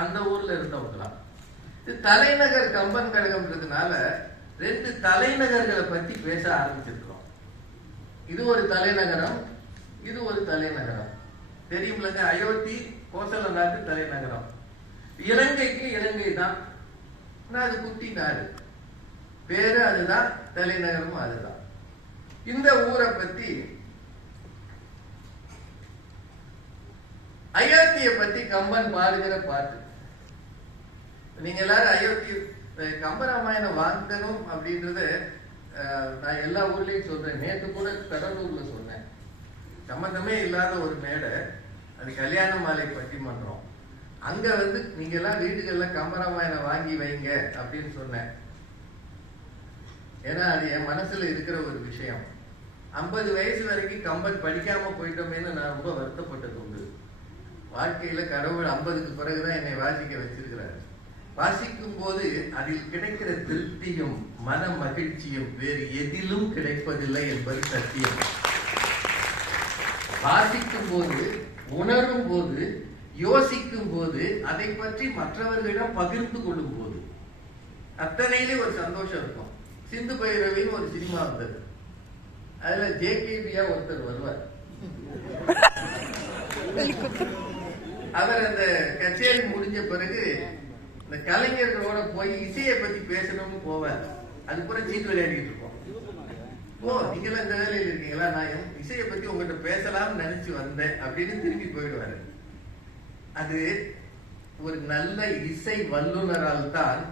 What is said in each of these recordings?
அந்த ஊர்ல இருந்தவங்களாம். இது தலைநகர் கம்பன் கழகம்ன்றதுனால 2 தலைநகர்களை பத்தி பேச ஆரம்பிச்சிருக்கிறோம். இது ஒரு தலைநகரம், இது ஒரு தலைநகரம். தெரியுமில்லங்க, அயோத்தி கோசல நாட்டு தலைநகரம். இலங்கைக்கு இலங்கை தான், அது குட்டி நாடு, பேரு அதுதான், தலைநகரமும் அதுதான். இந்த ஊரை பத்தி, அயோத்தியை பத்தி கம்பன் பாடுகிற பாட்டு. நீங்க எல்லாரும் அயோத்தி கம்பராமாயணம் வாங்கணும் அப்படின்றத நான் எல்லா ஊர்லயும் சொல்றேன். நேற்று கூட கடலூர்ல சொன்னேன். சம்பந்தமே இல்லாத ஒரு மேடை, அது கல்யாண மாலை பட்டிமன்றம். அங்க நீங்க எல்லாம் வீடுகள்ல கம்பராமாயணம் வாங்கி வைங்க அப்படின்னு சொன்னேன். ஏன்னா அது என் மனசுல இருக்கிற ஒரு விஷயம். 50 வயசு வரைக்கும் கம்பன் படிக்காம போயிட்டோமேன்னு நான் ரொம்ப வருத்தப்பட்டது உண்டு. வாழ்க்கையில கடவுள் 50க்கு பிறகுதான் என்னை வாசிக்க வச்சிருக்கிறார். வாசிக்கும் போது அதில் கிடைக்கிற திருப்தியும் மன மகிழ்ச்சியும் வேறு எதிலும் கிடைப்பதில்லை என்பது சத்தியம். வாசிக்கும் போது, உணரும் போது, யோசிக்கும் போது, அதை பற்றி மற்றவர்களிடம் பகிர்ந்து கொள்ளும் போது அத்தனையிலே ஒரு சந்தோஷம் இருக்கும். சிந்து பைரவின்னு ஒரு சினிமா வந்தது. அதுல ஜேகேபியா ஒருத்தர் வருவார். அவர் அந்த கச்சேரி முடிஞ்ச பிறகு இந்த கலைஞர்களோட போய் இசையை பத்தி பேசணும்னு போவார். அது கூட சீட்டு விளையாடிட்டு இருப்போம். நீங்க எல்லாம் இந்த வேலையில இருக்கீங்களா, நான் இசையை பத்தி உங்ககிட்ட பேசலாம்னு நினைச்சு வந்தேன் அப்படின்னு திரும்பி போயிடுவாரு. அது ஒரு நல்ல இசை வல்லுநரால் தான்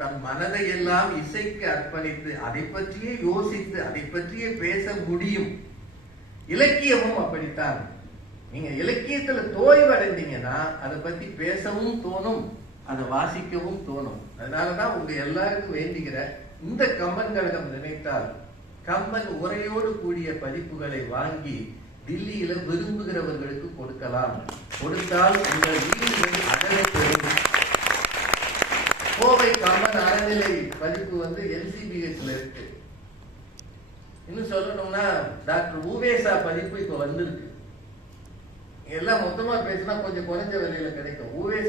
தன் மனதை எல்லாம் இசைக்கு அர்ப்பணித்து அதை பற்றியே யோசித்து அதை பற்றியே பேச முடியும். இலக்கியமும் அப்படித்தான். நீங்க இலக்கியத்துல தோய்வடைந்தீங்கன்னா அதை பத்தி பேசவும் தோணும், அதை வாசிக்கவும் தோணும். அதனாலதான் உங்க எல்லாருக்கும் வேண்டிக்கிற இந்த கம்பன் கழகம் நினைத்தால் கம்பன் உரையோடு கூடிய பதிப்புகளை வாங்கி தில்லியில விரும்புகிறவர்களுக்கு கொடுக்கலாம். கொடுத்தால் உங்கள் வீடுகள் அகலை பெறும். கோவை கம்பன் அறநிலை பதிப்பு LCBHல இருக்கு. இன்னும் சொல்லணும்னா டாக்டர் ஊவேசா பதிப்பு இப்ப வந்திருக்கு. எல்லாம் மொத்தமா பேசினா கொஞ்சம் குறைஞ்ச விலையில கிடைக்கும். ஊவேசா